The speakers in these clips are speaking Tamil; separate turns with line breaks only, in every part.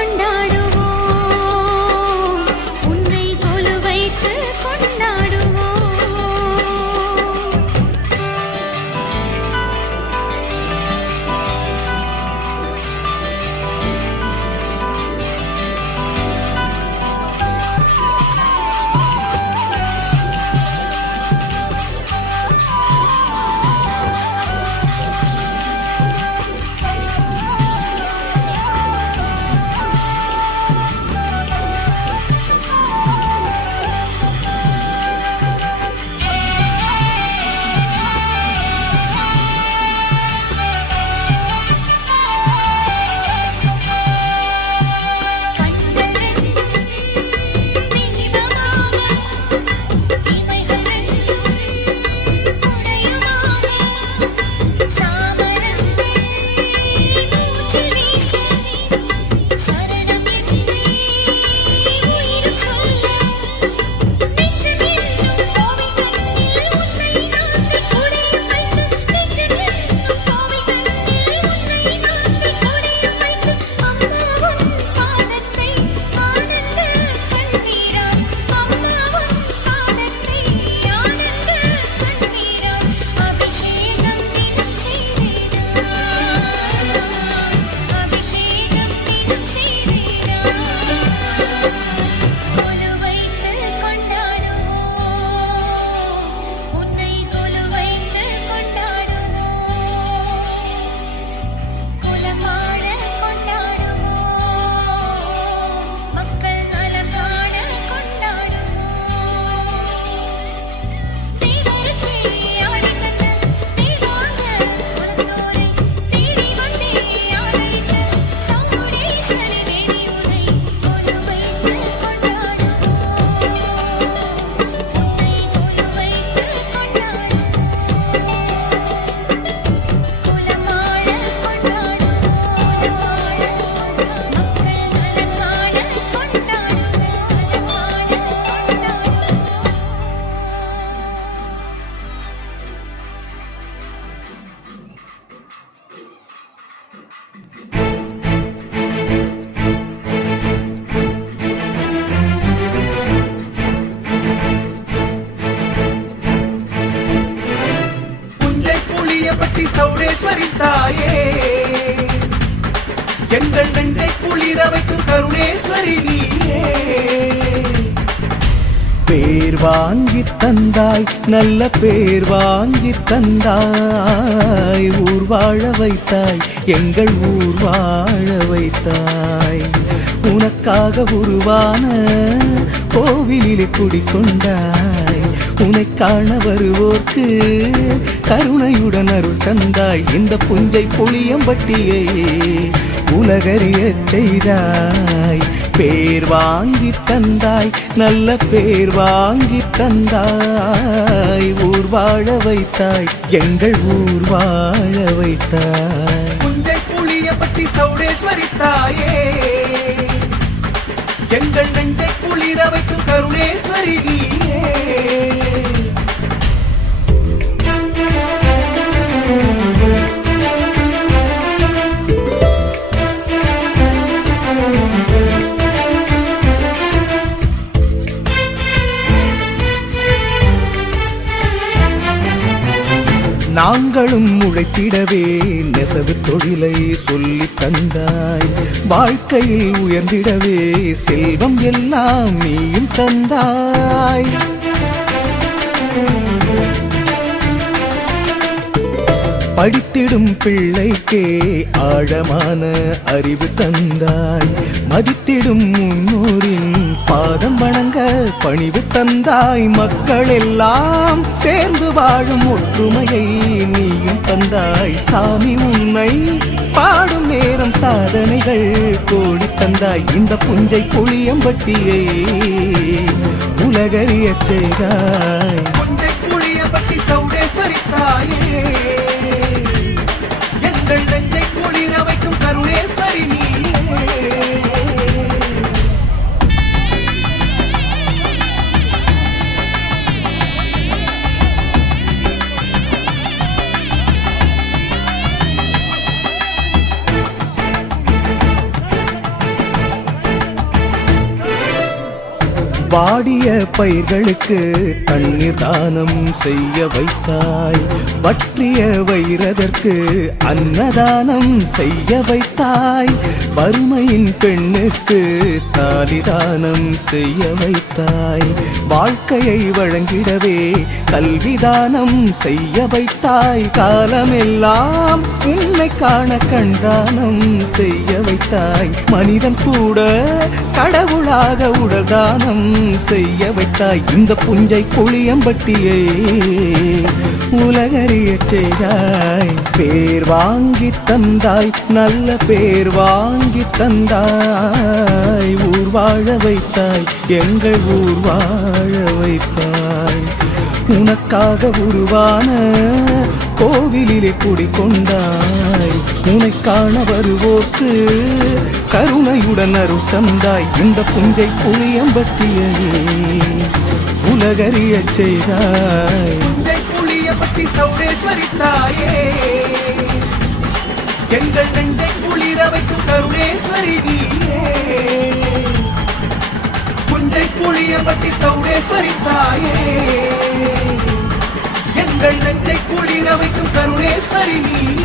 கொண்டாடும் தந்தாய் நல்ல பேர் வாங்கி தந்தாய். ஊர் வாழ வைத்தாய் எங்கள் ஊர் வாழ வைத்தாய். உனக்காக உருவான கோவிலிலே குடிக்கொண்டாய். உனை காண வருவோர்க்கு கருணையுடன் அருள் தந்தாய். இந்த புஞ்சை புளியம்பட்டியை உலகறிய செய்தாய். பேர் வாங்கி தந்தாய் நல்ல பேர் வாங்கி தந்தாய். ஊர் வாழ வைத்தாய் எங்கள் ஊர் வாழ வைத்தாய். புஞ்சை புளியப்பட்டி சௌடேஸ்வரி தாயே. எங்கள் நெஞ்சை குளிர வைக்கும் கருணேஸ்வரி நீ. நாங்களும் உழைத்திடவே நெசவு தொழிலை சொல்லி தந்தாய். வாழ்க்கையில் உயர்ந்திடவே செல்வம் எல்லாம் நீயும் தந்தாய். படித்திடும் பிள்ளைக்கே ஆழமான அறிவு தந்தாய். மதித்திடும் முன்னோரின் பாதம் வணங்க பணிவு தந்தாய் மக்கள் எல்லாம் சேர்ந்து வாழும் ஒற்றுமையை நீயும் தந்தாய். சாமி உன்னை பாடும் நேரம் சாதனைகள் கோடி தந்தாய். இந்த புஞ்சை புளியம்பட்டியை உலகறியச் செய்தாய். வாடிய பயிர்களுக்கு தண்ணீர் தானம் செய்ய வைத்தாய். வற்றிய வைரதற்கு அன்னதானம் செய்ய வைத்தாய். வறுமையின் பெண்ணுக்கு தாலிதானம் செய்ய வைத்தாய். வாழ்க்கையை வழங்கிடவே கல்விதானம் செய்ய வைத்தாய் காலமெல்லாம் உன்னை காண கண்டானம் செய்ய வைத்தாய். மனிதன் கூட கடவுளாக உடல் தானம் செய்ய வைத்தாய். இந்த புஞ்சை புளியம்பட்டியே உலகறிய செய்தாய். பேர் வாங்கி தந்தாய் நல்ல பேர் வாங்கி தந்தாய். ஊர் வாழ வைத்தாய் எங்கள் ஊர் வாழ வைத்தாய். உனக்காக உருவான கோவிலிலே குடிக்கொண்டாய் உன்னை காண வருவோர்க்கு கருணையுடன் அருள் தந்தாய். இந்த புஞ்சை புளியம்பட்டியே உலகறிய செய்தாய். சௌடேஸ்வரி தாயே எங்கள் நெஞ்சை குளிர வைக்கும் கருணேஸ்வரி நீயே. புஞ்சை புளியம்பட்டி சௌடேஸ்வரி தாயே எங்கள் நெஞ்சை குளிர வைக்கும் கருணேஸ்வரி நீயே.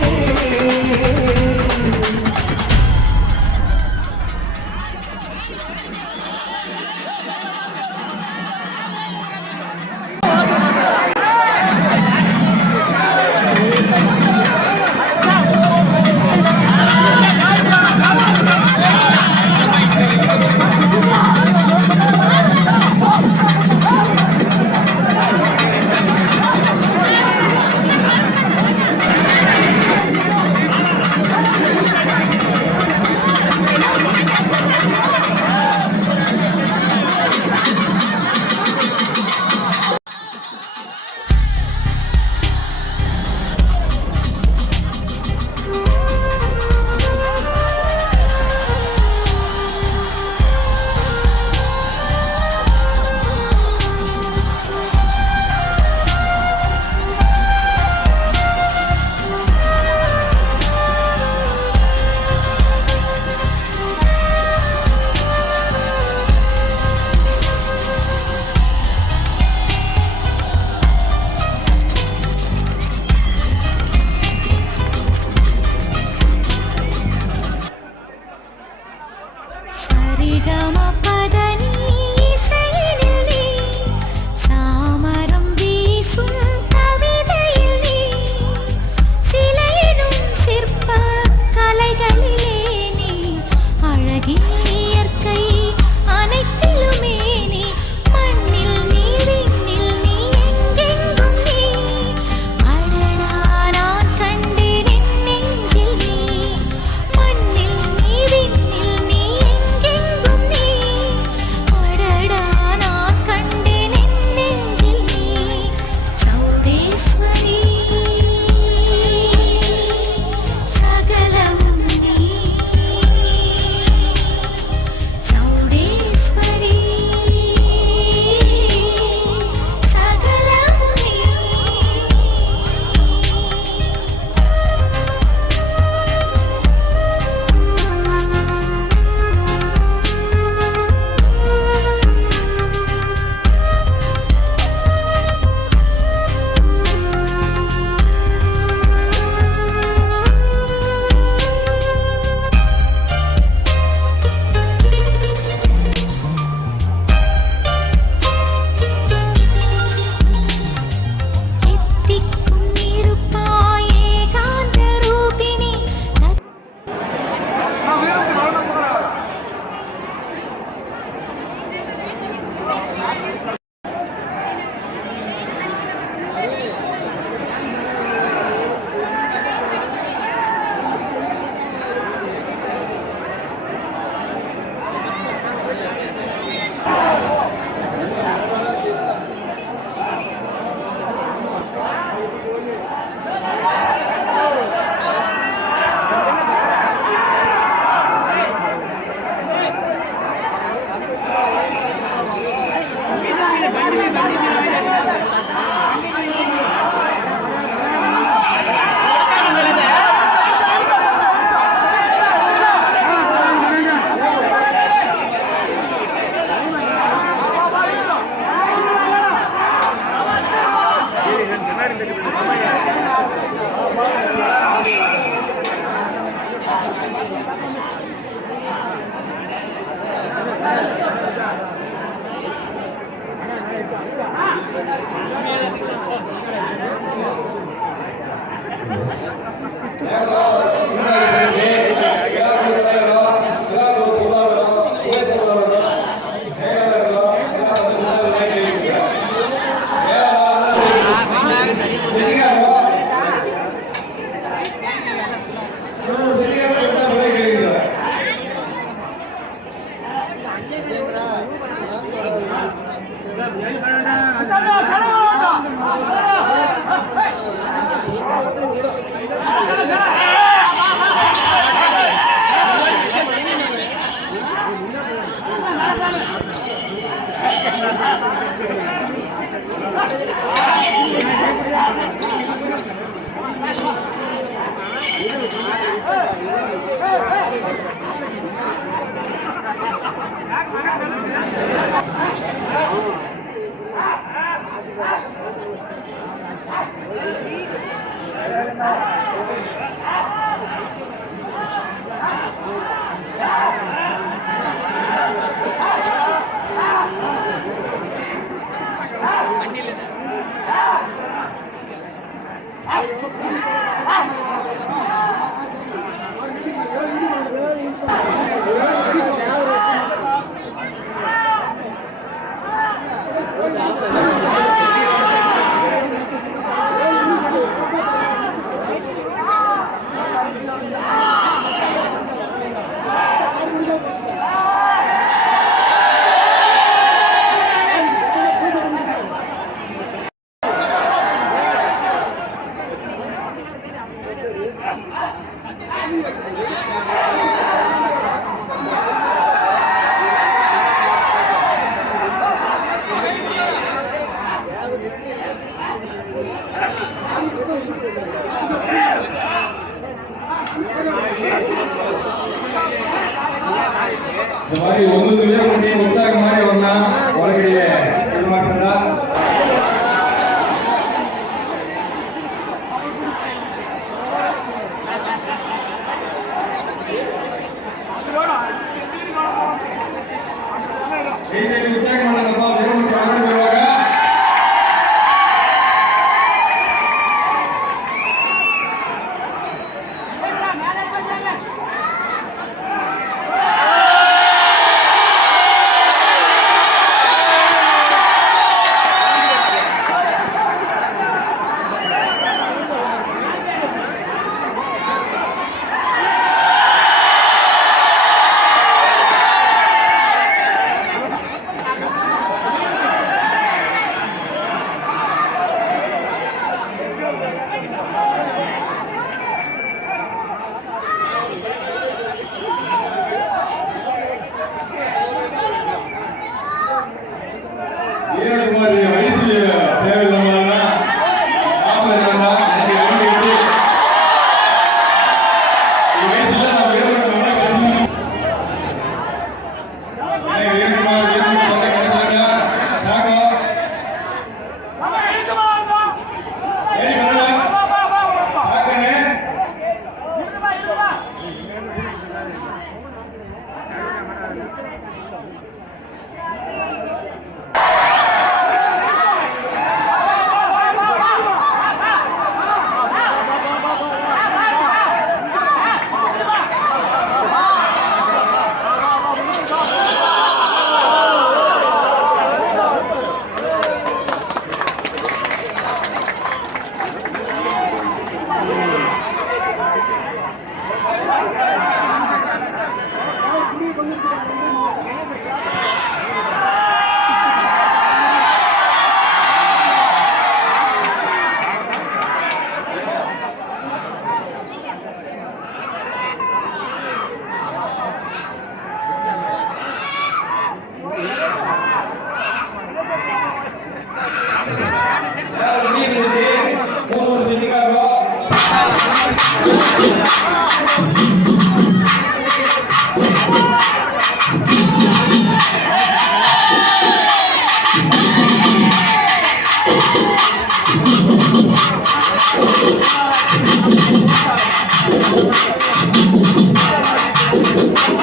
Amen.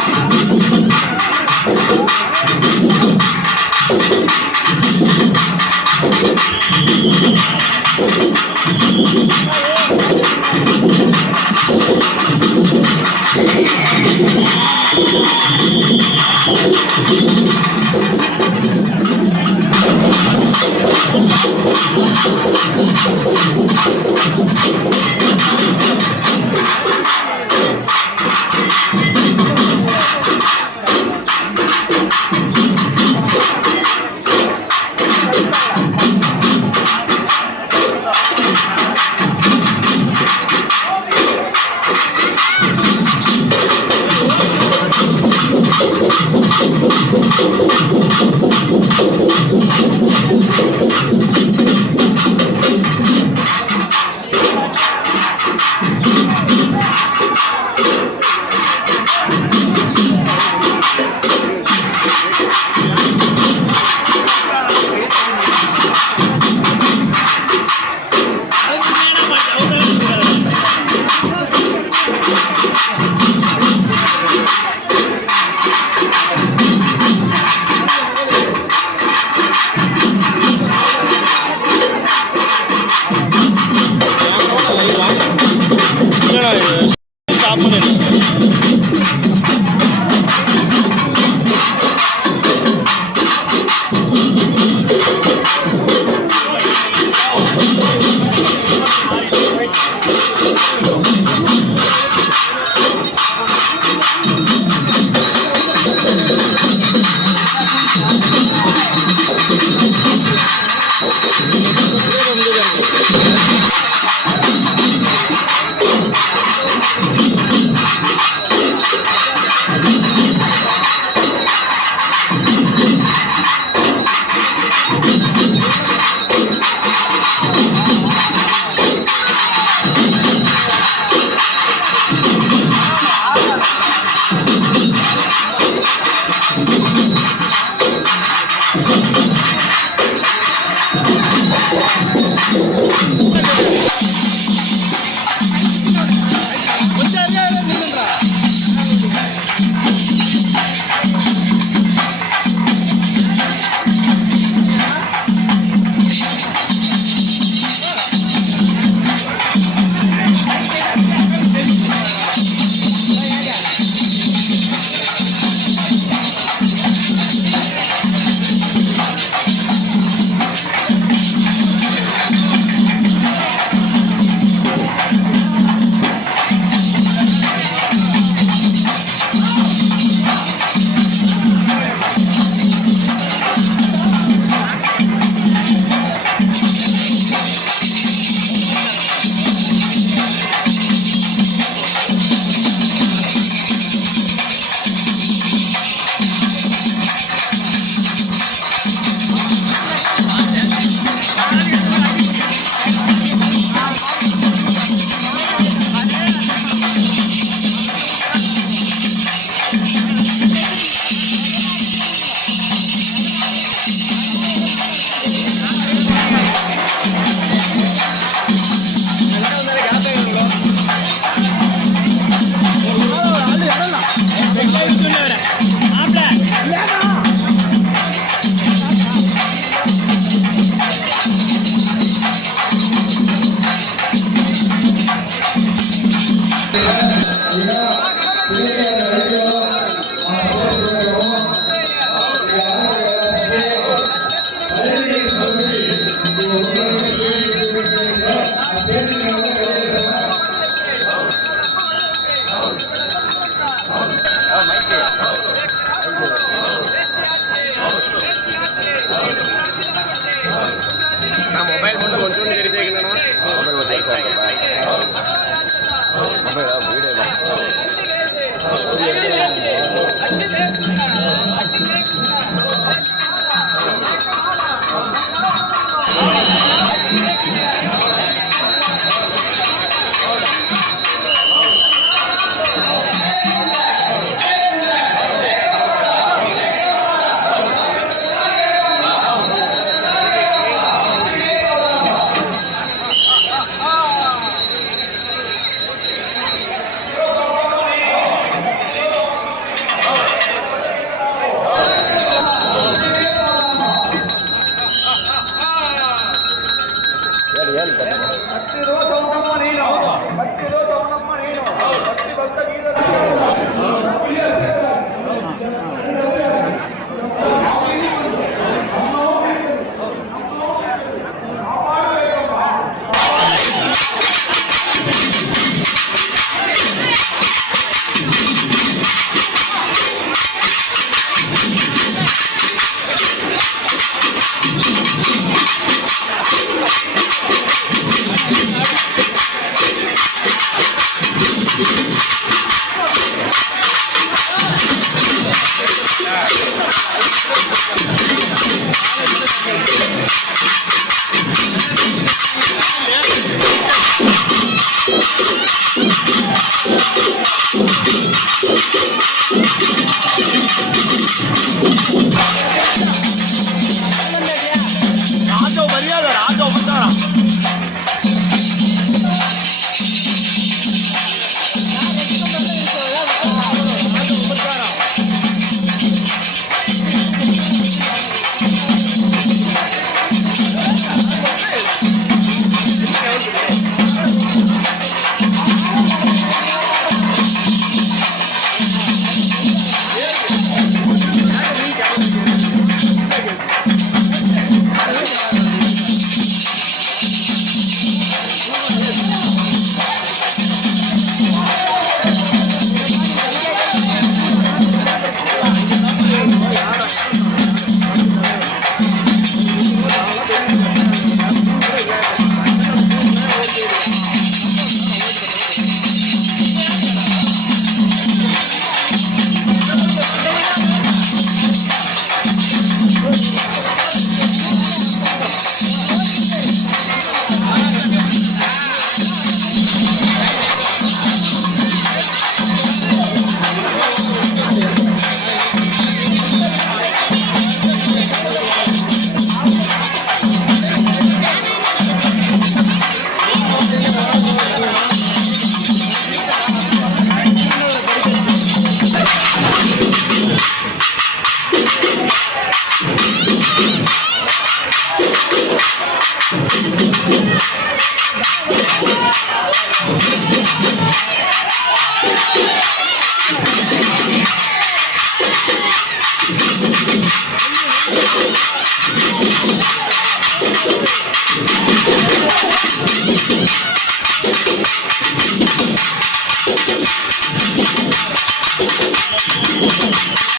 Wow. ハハハハ!